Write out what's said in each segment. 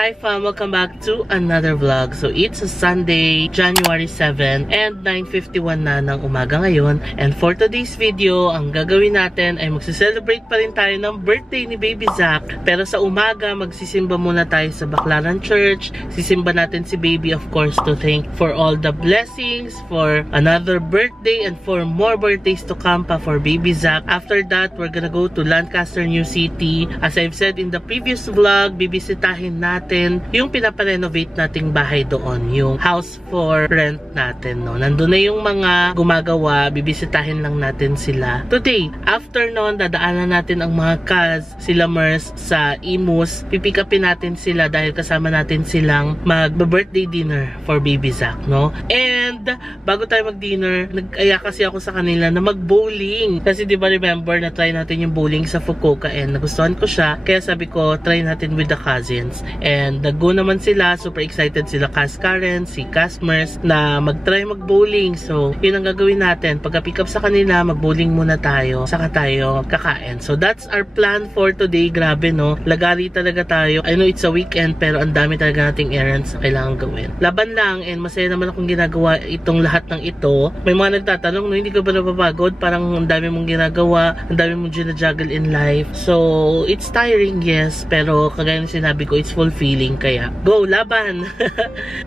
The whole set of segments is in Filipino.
Hi fam, welcome back to another vlog. So it's a Sunday, January 7 and 9:51 na ng umaga ngayon. And for today's video, ang gagawin natin ay magse-celebrate pa rin tayo ng birthday ni Baby Zach. Pero sa umaga, magsisimba muna tayo sa Baclaran Church. Sisimba natin si Baby, of course, to thank for all the blessings, for another birthday, and for more birthdays to come pa for Baby Zach. After that, we're gonna go to Lancaster, New City. As I've said in the previous vlog, bibisitahin natin yung pinaparenovate nating bahay doon, yung house for rent natin, no. Nandun na yung mga gumagawa, bibisitahin lang natin sila today. After nun, dadaanan natin ang mga Kaz, sila Mers sa Imus. Pipick upin natin sila dahil kasama natin silang mag-birthday dinner for Baby Zach, no. And bago tayo mag-dinner, nag-aya kasi ako sa kanila na mag-bowling. Kasi di ba remember na try natin yung bowling sa Fukuoka and nagustuhan ko siya. Kaya sabi ko, try natin with the cousins. And nag-go naman sila, super excited sila, Kaz Karen, si Kasmers, na mag-try mag-bowling. So, yun ang gagawin natin. Pagka-pick up sa kanila, mag-bowling muna tayo, saka tayo kakain. So, that's our plan for today. Grabe, no? Lagari talaga tayo. I know it's a weekend, pero ang dami talaga nating errands na kailangan gawin. Laban lang, and masaya naman akong ginagawa itong lahat ng ito. May mga nagtatanong, no, hindi ka ba napapagod? Parang ang dami mong ginagawa, ang dami mong ginajuggle in life. So, it's tiring, yes, pero kagaya ng sinabi ko, it's fulfilling, kaya go, laban!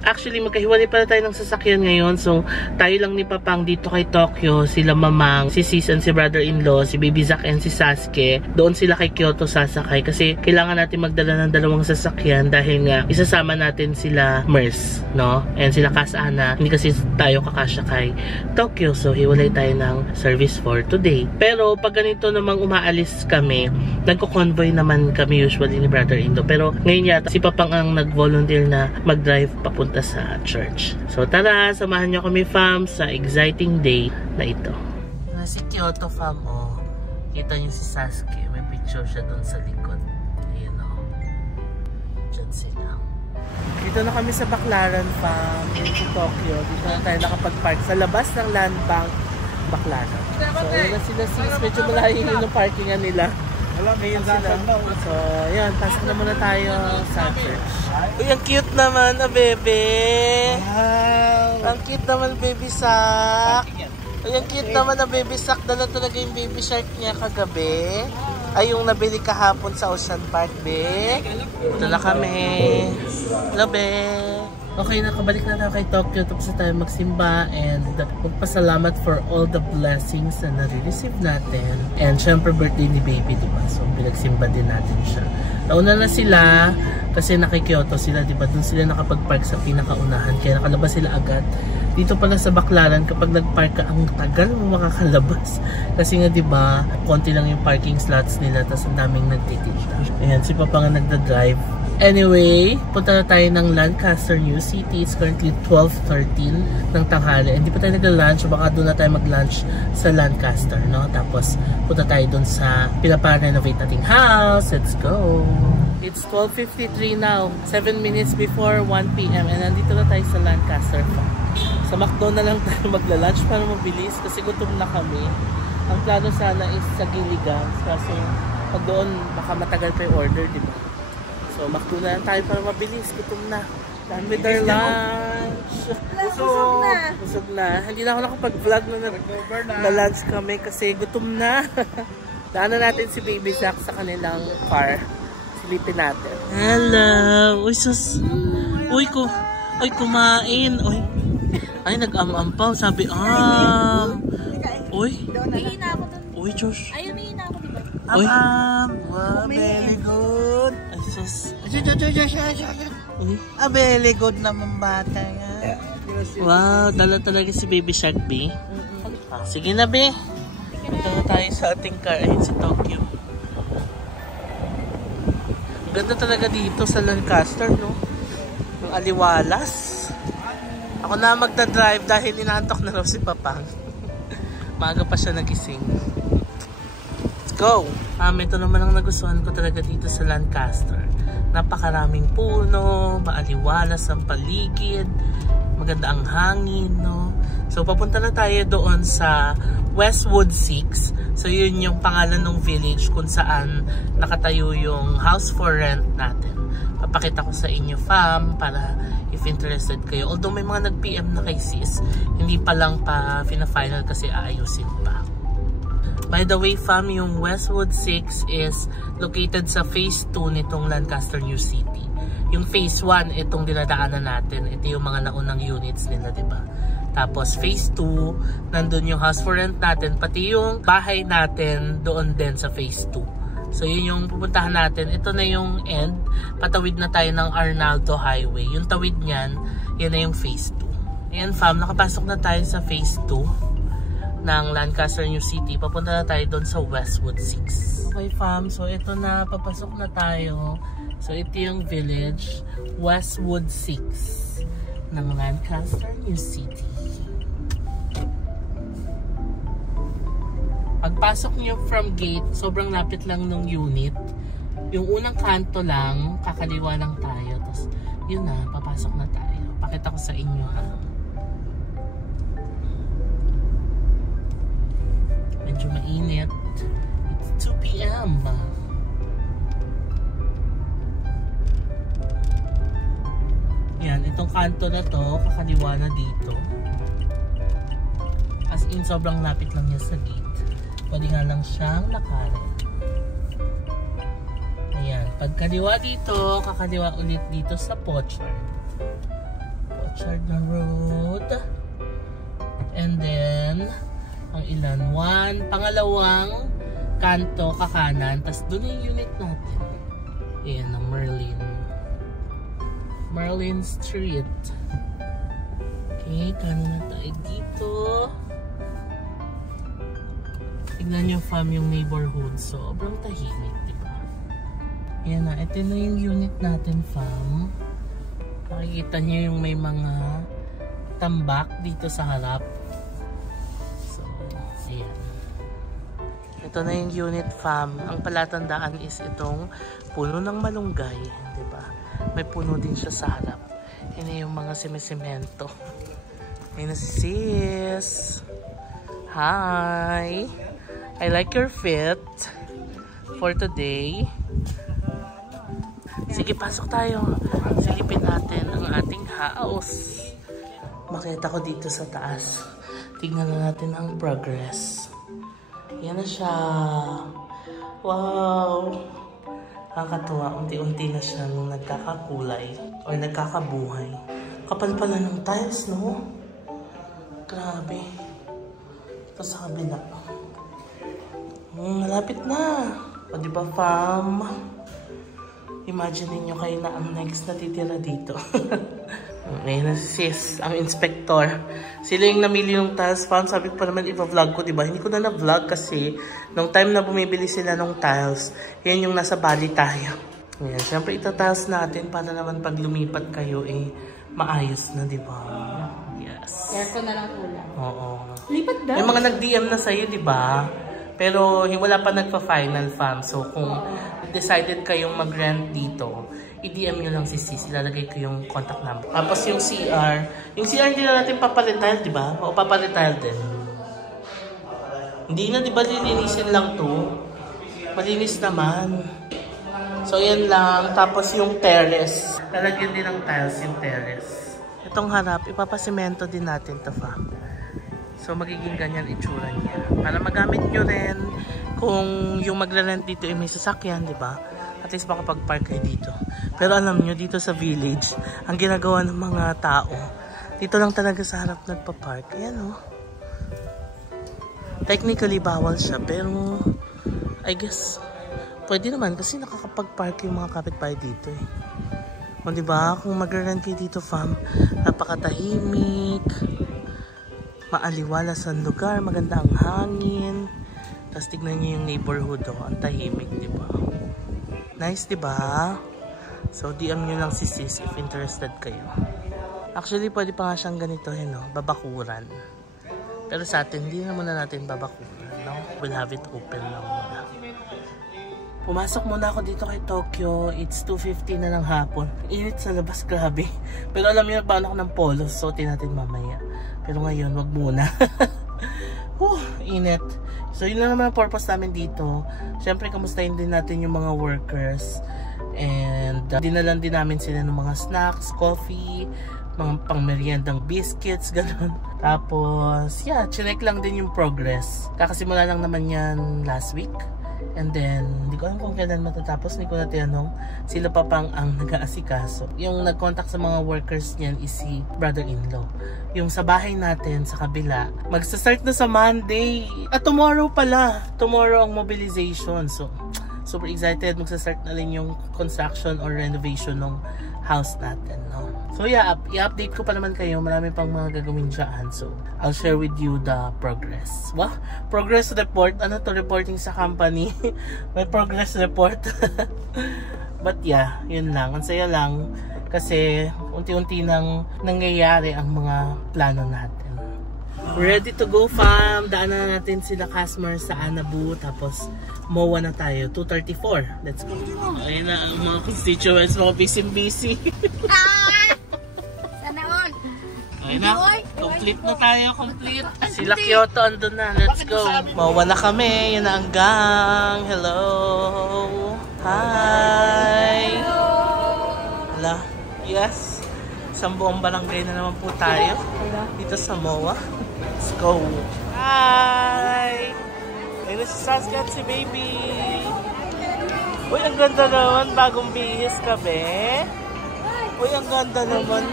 Actually, magkahiwalay pala tayo ng sasakyan ngayon, so tayo lang ni Papang dito kay Tokyo, sila Mamang, si Sis and si brother-in-law, si Baby Zach and si Sasuke, doon sila kay Kyoto sasakay kasi kailangan natin magdala ng dalawang sasakyan dahil nga isasama natin sila Mers, no? And sila Kasana, hindi kasi tayo kakasya kay Tokyo, so hiwalay tayo ng service for today. Pero pag ganito namang umaalis kami, nagko-convoy naman kami usually ni brother-in-law, pero ngayon yata si Papang ang nag-volunteer na mag-drive papunta sa church. So tara, samahan nyo kami fam sa exciting day na ito. Si Kyoto fam, oh. Kita nyo si Sasuke, may picture siya dun sa likod. Ayan, oh. Diyan sila. Dito na kami sa Baclaran fam, in Tokyo. Dito na tayo nakapag-park sa labas ng Land Bank Baclaran. So ayun na sila sis, medyo malayo yung parkingan nila. Ngayon sila. So, yun. Pasok na muna tayo sa church. Uy, ang cute naman na bebe. Wow. Ang cute naman baby Zach. Uy, ang cute naman na baby Zach. Dala talaga yung baby shark niya kagabi. Ay, yung nabili kahapon sa Ocean Park, be. Ito na kami. Hello, be. Okay, nakabalik na tayo kay Tokyo, tapos na tayo magsimba and magpasalamat for all the blessings na nare-receive natin. And syempre birthday ni Baby, diba? So pinagsimba din natin siya. Nauna na sila kasi nakikyoto sila, diba? Doon sila nakapag-park sa pinakaunahan, kaya nakalabas sila agad. Dito pala sa Baclaran, kapag nag-park ka, ang tagal mo makakalabas. Kasi nga diba, konti lang yung parking slots nila, tapos ang daming nagtitinda. Ayan, si Papa nga nagda-drive. Anyway, punta na tayo ng Lancaster, New City. It's currently 12:13 ng tanghali. Hindi pa tayo nagla-lunch, baka doon na tayo mag-lunch sa Lancaster, no? Tapos, punta tayo doon sa pinaparenovate nating house. Let's go! It's 12:53 now. 7 minutes before 1 p.m. And nandito na tayo sa Lancaster pa. Sa McDo na lang tayo magla-lunch para mabilis kasi gutom na kami. Ang plano sana is sa Gilligan's kasi pag doon baka matagal pa yung order, di ba? So McDo na lang tayo para mabilis, gutom na. Done with our lunch. Busog na. Hindi na ako nakapag-vlog na lunch kami kasi gutom na. Daanan natin si Baby Zach sa kanilang car. Silipin natin. Hello! Uy, sus! Uy, kumain! Uy! Ay, nag-am-ampaw. Sabi, Uy! Uy, Josh! Ay, umihina ako, diba? Uy! Wow, very good. Ay, sus! Uy! Very good naman bata nga. Wow, dala talaga si Baby Shark, B. Sige na, B. Punta na tayo sa ating car. Ayun si Tokyo. Ganda talaga dito sa Lancaster, no? Yung aliwalas. Ako na magdadrive dahil inaantok na raw si Papang. Maaga pa siya nagising. Let's go! Ito naman ang nagustuhan ko talaga dito sa Lancaster. Napakaraming puno, maaliwalas ang paligid, Maganda ang hangin, no? So, papunta na tayo doon sa Westwood 6. So, yun yung pangalan ng village kung saan nakatayo yung house for rent natin. Papakita ko sa inyo, fam, para if interested kayo. Although may mga nag-PM na kay sis, hindi pa lang pa fina-final kasi aayusin pa. By the way, fam, yung Westwood 6 is located sa phase 2 nitong Lancaster New City. Yung phase 1, itong dinadaanan natin. Ito yung mga naunang units nila, diba? Tapos phase 2, nandun yung house for rent natin. Pati yung bahay natin doon din sa phase 2. So yun yung pupuntahan natin. Ito na yung end. Patawid na tayo ng Arnaldo Highway. Yung tawid niyan, yan na yung phase 2. Ayan fam, nakapasok na tayo sa phase 2 ng Lancaster New City. Papunta na tayo doon sa Westwood 6. Okay fam, so ito na, papasok na tayo. So ito yung village, Westwood 6 ng Lancaster New City. Pagpasok nyo from gate, sobrang lapit lang ng unit. Yung unang kanto lang, kakaliwa lang tayo. Tapos yun na, papasok na tayo. Pakita ko sa inyo ha. Medyo mainit. It's 2 PM. Yan, itong kanto na to, kakaliwa na dito. As in, sobrang lapit lang niya sa gate. Pwede nga lang siyang lakarin. Ayan, pagkaliwa dito, kakaliwa ulit dito sa Pochard. Pochard na road. And then, ang ilan? 1, pangalawang kanto, kakanan. Tapos doon yung unit natin. Ayan, ang Merlin Street. Okay, kanan na tayo dito. Tignan nyo fam yung neighborhood. Sobrang tahimik, diba? Ayan na, ito na yung unit natin fam. Makikita nyo yung may mga tambak dito sa harap. So, ayan. Ito na yung unit fam. Ang palatandaan is itong puno ng malunggay, diba? May puno din siya sa harap. Yan yung mga simisemento. Ayun na si sis. Hi! I like your fit for today. Sige, pasok tayo. Silipin natin ang ating house. Makita ko dito sa taas. Tignan na natin ang progress. Yan na siya. Wow! Nakakatuwa, unti-unti na siyang nagkakakulay o nagkakabuhay. Kapal pala ng tiles, no? Grabe. Ito sa kabila. Malapit na. O diba, fam? Imagine niyo kayo na ang next na titira dito. Ngayon na si sis, ang inspector. Sila yung namili ng tiles, fam. Sabi ko pa naman i-vlog ko, diba? Hindi ko na na-vlog kasi nung time na bumibili sila ng tiles, yan yung nasa bali tayo. Ayan, siyempre ita-tiles natin para naman pag lumipat kayo, maayos na, diba? Yes. Aircon na lang kulang. Oo. Lipat daw. Yung mga nag-DM na sa'yo, diba? Pero wala pa nagpa-final fam. So kung decided kayong mag-rent dito, i-DM nyo lang si sis. Ilalagay ko yung contact number. Tapos yung CR. Yung CR hindi na natin paparetile, diba? O paparetile din. Hindi na, diba, lilinisin lang to? Malinis naman. So yan lang. Tapos yung terrace. Lalagyan din ng tiles yung terrace. Itong harap, ipapasimento din natin to fam. So magiging ganyan itsura niya. Para magamit nyo rin kung yung magre-rent dito ay may sasakyan, di ba? At least makapag-park kayo dito. Pero alam nyo, dito sa village, ang ginagawa ng mga tao, dito lang talaga sa harap nagpa-park. Ayan o. Technically bawal siya, pero I guess pwede naman kasi nakakapag-park yung mga kapitbahay dito eh. O di ba? Kung magre-rent kayo dito fam, napakatahimik. Maaliwalas ang lugar, maganda ang hangin. Tapos tignan niyo yung neighborhood, oh, ang tahimik, di ba? Nice, di ba? So DM niyo lang si sis if interested kayo. Actually, pwede pa nga siyang ganito, no? Babakuran. Pero sa atin, hindi na muna natin babakuran, no? We'll have it open lang muna. Pumasok muna ako dito kay Tokyo. It's 2:50 na ng hapon. Init sa labas, grabe. Pero alam niyo, nagbaon ako ng polos. Suotin natin mamaya. Pero ngayon, wag muna. Init. So yun lang naman ang purpose namin dito. Siyempre, kamustahin din natin yung mga workers. And dinalan din namin sila ng mga snacks, coffee, mga pang-meriendang biscuits, gano'n. Tapos, yeah, chinek lang din yung progress. Kakasimula lang naman yan last week. And then, hindi ko alam kung kailan matatapos. Hindi ko na tinanong. Sila pa pang ang nag-aasikaso. Yung nag-contact sa mga workers niyan is si brother-in-law. Yung sa bahay natin, sa kabila, magsa-start na sa Monday. At tomorrow pala. Tomorrow ang mobilization. So, super excited. Magsa-start na rin yung construction or renovation ng house natin, no? So yeah, i-update ko pa naman kayo. Marami pang mga gagawin dyan. So, I'll share with you the progress. Wow, progress report. Ano to, reporting sa company? May progress report. But yeah, yun lang. Ang saya lang. Kasi unti-unti nang nangyayari ang mga plano natin. Ready to go, fam. Daanan na natin sila customer sa Anabu. Tapos MOA na tayo. 2:34. Let's go. Ayun na ang mga constituents. Mga busy-busy. Ayun na. Complete na tayo. Complete. Sila Kyoto andun na. Let's go. MOA na kami. Yan na ang gang. Hello. Hi. Hello. Yes. Isang buong barangay na naman po tayo. Dito sa MOA. Let's go. Hi. Ayun na si Saskia at si baby. Uy, ang ganda naman. Bagong bihis ka, be. Uy, ang ganda naman.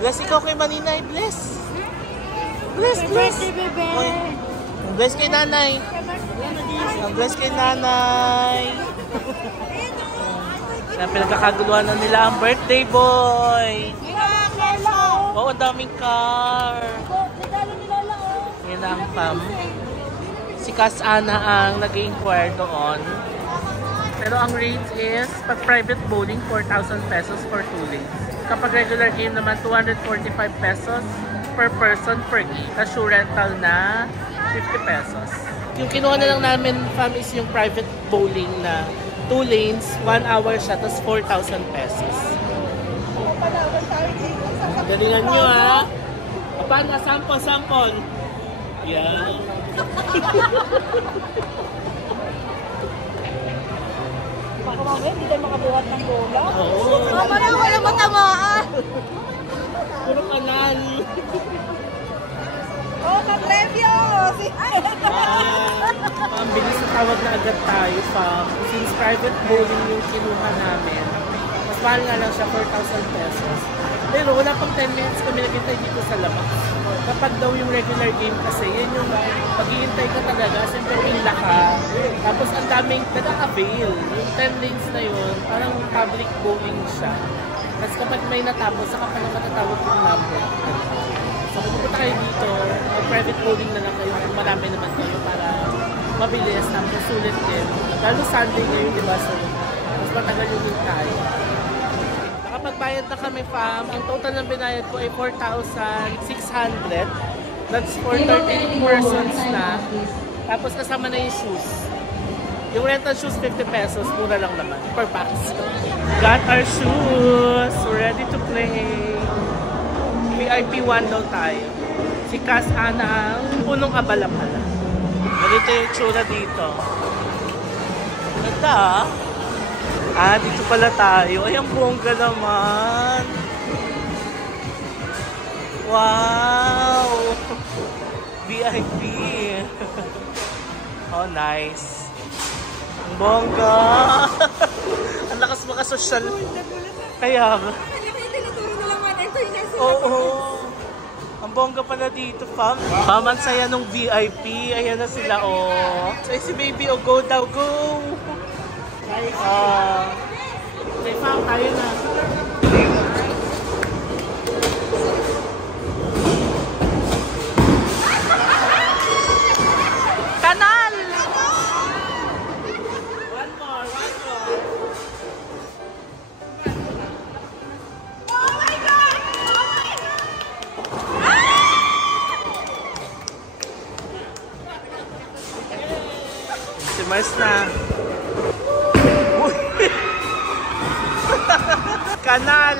Bless ikaw kay Maninay. Bless. Bless, bless. Uy, bless kay nanay. Bless kay nanay. Kaya pinagkakaguluhan na nila ang birthday boy. Oo, daming car. Yan ang fam. Si Kas Ana ang nag-inquire doon. Pero ang rate is, pag private bowling, 4,000 pesos for 2 days. Kapag regular game naman, 245 pesos per person per game. Cashew rental na 50 pesos. Yung kinuha na lang namin, fam, is yung private bowling na 2 lanes, 1 hour siya, tapos 4,000 pesos. Galingan nyo, ha? Paano? Sample. Yan. Baka mamaya, hindi tayo makabuhat ng bola. Oo. Mamaya, wala matamaan. Puro kanal. Oh, ka-preview! Ang bilis na tawag na agad tayo, fam. Since private bowling yung kinuha namin, mas mahal nga lang siya, 4,000 pesos. Pero wala pang 10 minutes kami naghintay dito sa labas. Kapag daw yung regular game kasi, yan yung paghihintay ka talaga, siyempre pila ka. Tapos ang daming nag-avail. Yung 10 lanes na yun, parang public bowling siya. Tapos kapag may natapos, saka pa na matatawag yung number. So kung pupunta kayo dito, private bowling na lang kayo, marami naman kayo para mabilis, tapos sulit din. Lalo Sunday ngayon, di ba? So, mas matagal yung hintay. Nakapagbayad na kami, fam. Ang total ng binayad ko ay 4,600. That's for 13 persons na. Tapos kasama na yung shoes. Yung rental shoes, 50 pesos. Mura lang naman. Per box. Got our shoes. We're ready to play. VIP 1 daw tayo. Si Kas Ana ang punong abala pala. Ganito yung tsura dito. Ganda, ah. Dito pala tayo. Ay, ang bongga naman. Wow! VIP. Oh, nice. Ang bongga. Ang lakas makasosyal. Kaya ba? Oo. Ang bongga pala dito, fam. Fam, ang saya nung VIP. Ayan na sila, oh. Say si baby, oh, go daw, go! Say, fam, tayo na. Kanal! One more. Oh my God! Si Mars na. Uy! Kanal!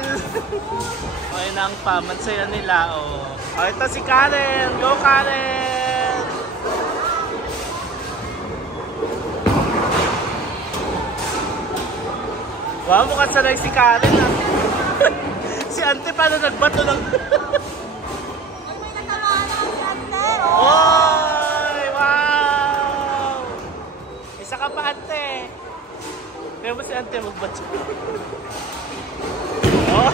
Okay na ang paman sa'yo nila, oh. O, ito si Karen! Go, Karen! Wow, mukhang sanay si Karen, ah. Si Ante, paano nagbato ng... May natamaan ako si Ante. Oy! Wow! Isa ka pa, Ante. Kaya mo si Ante magbato. Oh!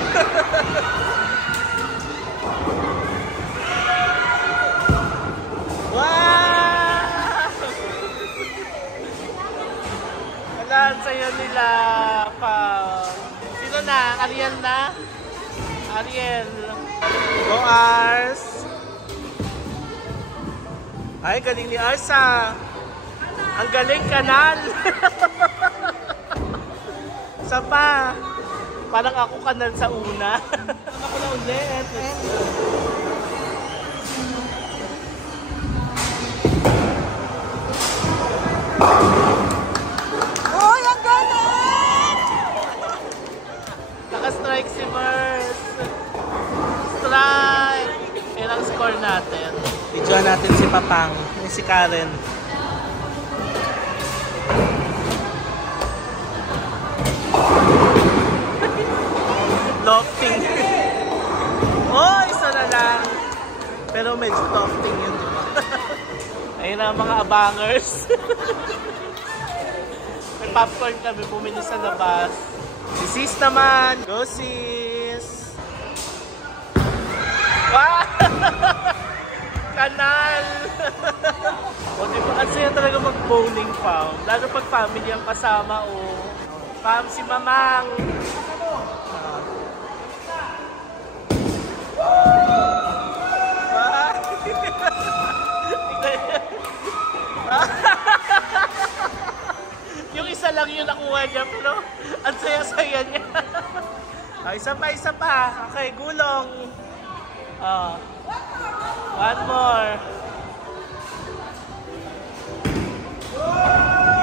Wow! Wala sa'yo nila, Pao. Sino na? Ariel na? Ariel. Go, Ars. Ay, galing ni Arsa. Ang galing, Kanal. Isa pa. Parang ako Kanal sa una. Ako na ulit. Uy, ang galing! Naka-strike si Mars. Strike! Yan ang score natin. Videoan natin si Papang. Yung si Karen. Lofting. Oh, isa na lang. Pero medyo lofting yun, di ba? Ayun ang mga abangers. May popcorn kami, bumili sa labas. Si Sis naman. Go, Sis! Wow! Kanal! O, di ba? Ang saya talaga mag-bowling, Pam. Lalo pag family ang kasama, o. Pam, si Mamang. Yung isa lang yun nakuha niya, pero ang saya-saya niya. Isa pa. Okay, gulong. One more.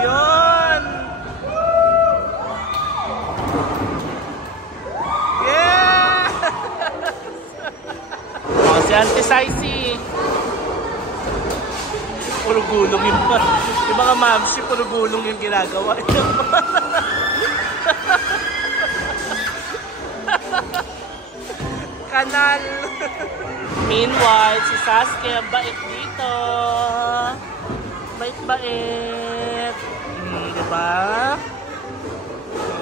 Yun! Yeah! Si Auntie Saisi. Puro gulong yung mga mamsi, puro gulong yung ginagawa. Kanal. Meanwhile, si Sasuke, bait dito. Bait-bait. Diba?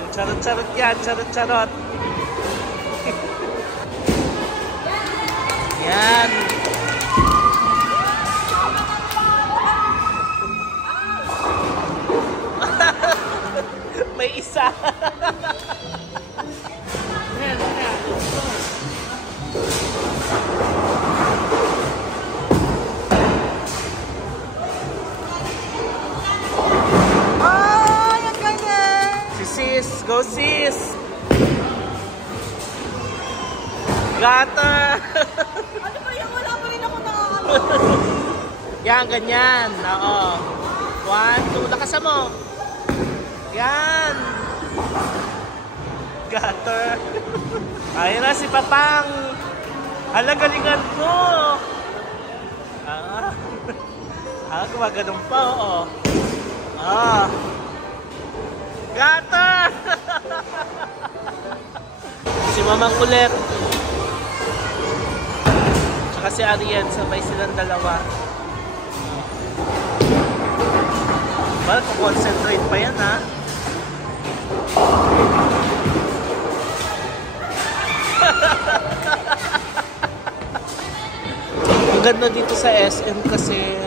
Charot-charot yan, charot-charot. Yan. May isa. Ay, ang galing! Si Sis. Go, Sis. Gata. Ano ba yung wala pa rin ako nakakalo? Yan, ganyan. Oo. 1, 2. Lakasan mo. Yan. Gutter. Ayun na si Papang. Galingan mo. Gumaganon pa, oo. Gutter. Si Mamang kulit. Tsaka si Ariel. Sabay silang dalawa. Parang concentrate pa yan, ha? Ang ganda dito sa SM kasi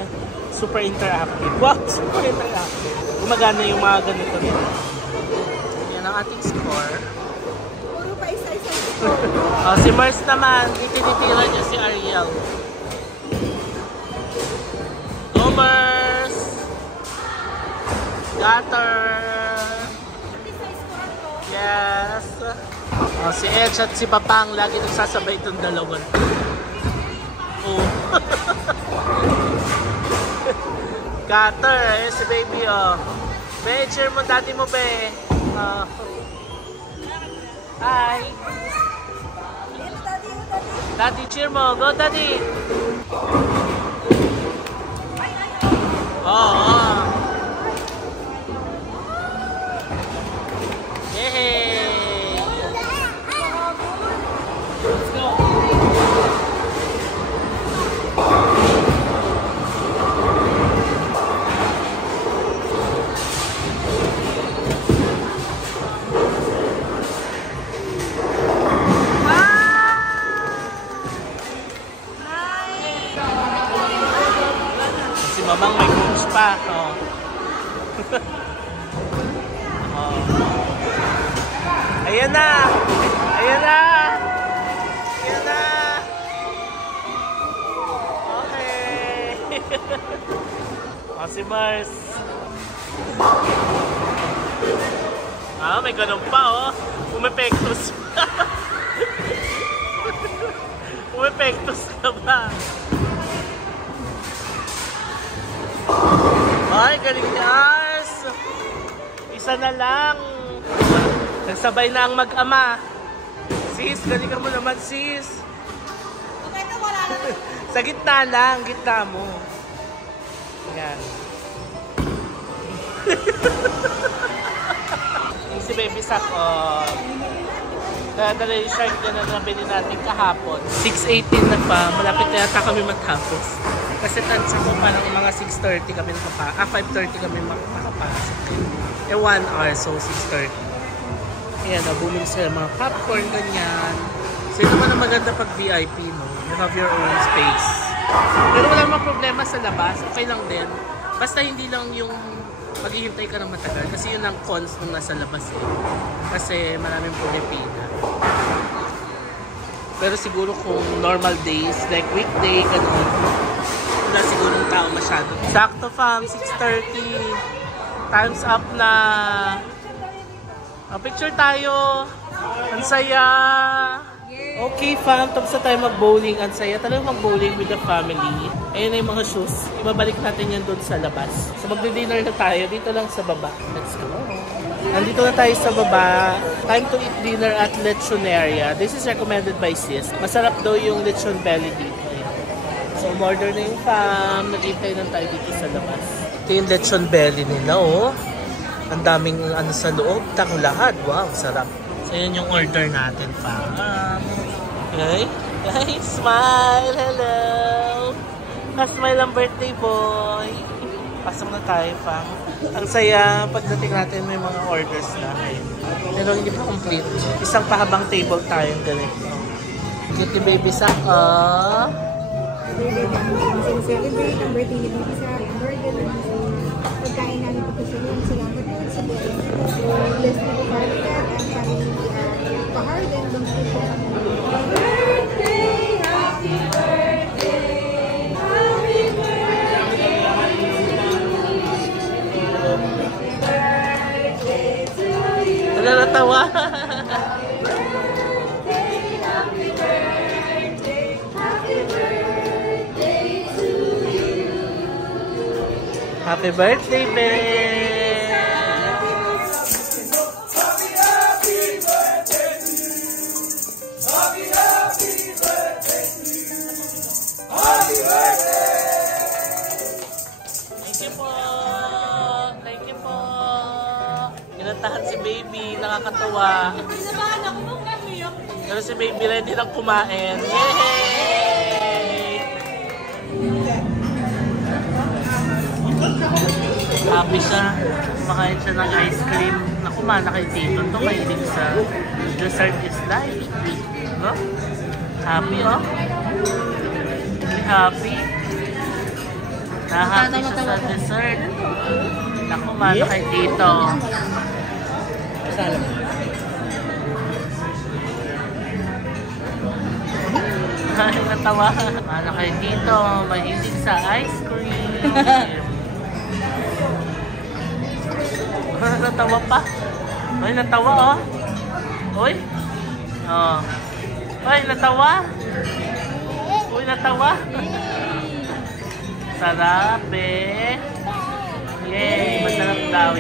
super interactive. Wow, super interactive. Gumagana yung mga ganito nito. Yan ang ating score. Puro pa isa-isa. Si Mars naman, itinitira niya si Ariel. Go, Mars! Gutter! Yes! Si Edge at si Papang lagi nagsasabay itong dalawan. Oh. Cutter, eh, si baby, oh. Be, cheer mo, daddy mo, be. Hi. Daddy, cheer mo. Go, daddy. Oh. Yay. Let's go. Mamang may coach pa. Oh. Oh. Ayan na! Ayan na! Ayan na! Okay! Oh, si Mars. Ah, may ganun pa, oh. Umepektos. Umepektos na ba? Ay, galing ni Ars! Isa na lang! Nagsabay na ang mag-ama. Sis, galing ka mo naman, sis! Sa gitna lang, gitna mo. Yan. Yung si Baby Sak, oh. Dala yung shark na nabili natin kahapon. 6:18 na pa, malapit na yata kami matapos. Kasi tansya ko parang mga 6:30 kami nakapasok. 5:30 kami makapasok. Eh 1 hour, so 6:30. Ayan, bumili sila mga popcorn, ganyan. So yun naman ang maganda pag VIP, no? You have your own space. Pero wala namang problema sa labas, okay lang din. Basta hindi lang yung maghihintay ka ng matagal. Kasi yun ang cons nung nasa labas eh. Kasi maraming pumipila. Pero siguro kung normal days, like weekday, gano'n, wala sigurong tao masyado. Sakto fam, 6:30. Time's up na. Picture tayo. Ang saya. Okay fam, tapos na tayo mag-bowling. Ang saya talagang mag-bowling with the family. Ayun na yung mga shoes. Ibabalik natin yan doon sa labas. So magdi-dinner na tayo. Dito lang sa baba. Let's go. Nandito na tayo sa baba. Time to eat dinner at Lechoneria. This is recommended by sis. Masarap daw yung lechon belly dito. So umorder na yung fam. Nag-intay na tayo dito sa labas. Ito yung lechon belly nila, oh. Ang daming ano sa loob. Tang lahat. Wow, sarap. So yun yung order natin, fam. Okay. Hey, smile. Hello. Smile ang birthday boy. Pasok na tayo, fam. Ang saya, pagdating natin may mga orders na. Pero hindi pa complete. Isang pahabang table tayo ganito. Cute baby sa Celebrate ang birthday ni Baby Sak. Burger na pagkain namin ito sa iyo. Salamat po sa buhay. Bless na po kayo at kami paharden ng po. Birthday! Happy birthday! Happy birthday to you! Wala natawa! Happy birthday, babe! Thank you po! Thank you po! Ginantahan si baby, nakakatawa. Pero si baby ready lang kumain. Yay! Happy siya. Kumakain siya ng ice cream. Naku, mana kayo dito. Ito mahilig sa dessert is life. No? Happy, oh. Happy. Nahappy siya sa dessert. Naku, mana kayo dito. Ay, natawa. Mana kayo dito. Mahilig sa ice cream. Natawa pa. Ay, natawa, oh. Uy. Oh. Ay, natawa. Uy, natawa. Sarap, eh. daw,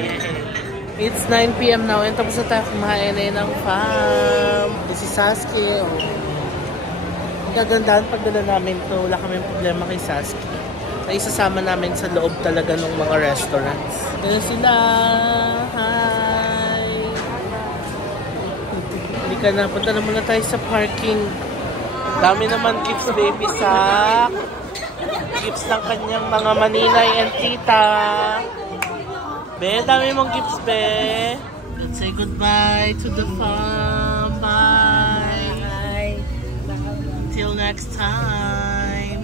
It's 9 PM now and tapos na tayo kumain ng farm. This is Sasuke. Oh. Ang gagandahan pagdala namin to. Wala kami problema kay Sasuke. Ay isasama namin sa loob talaga ng mga restaurants. Kaya sila. Hi! Hindi ka na. Punta na muna tayo sa parking. Dami naman gifts, baby Sak. Gifts ng kanyang mga maninay and tita. Be, dami mong gifts, be. Let's say goodbye to the farm. Bye. Bye. Till next time.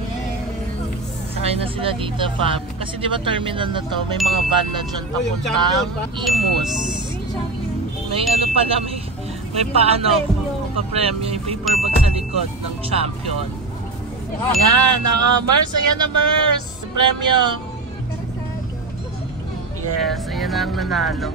Sakay na sila dito, Fab. Kasi di ba terminal na to, may mga van na dyan papuntang Imus. May ano pala, may paano, pa-premyo, yung paper bag sa likod ng champion. Ayan, Mars, ayan na Mars. Premyo. Yes, ayan na ang nanalo.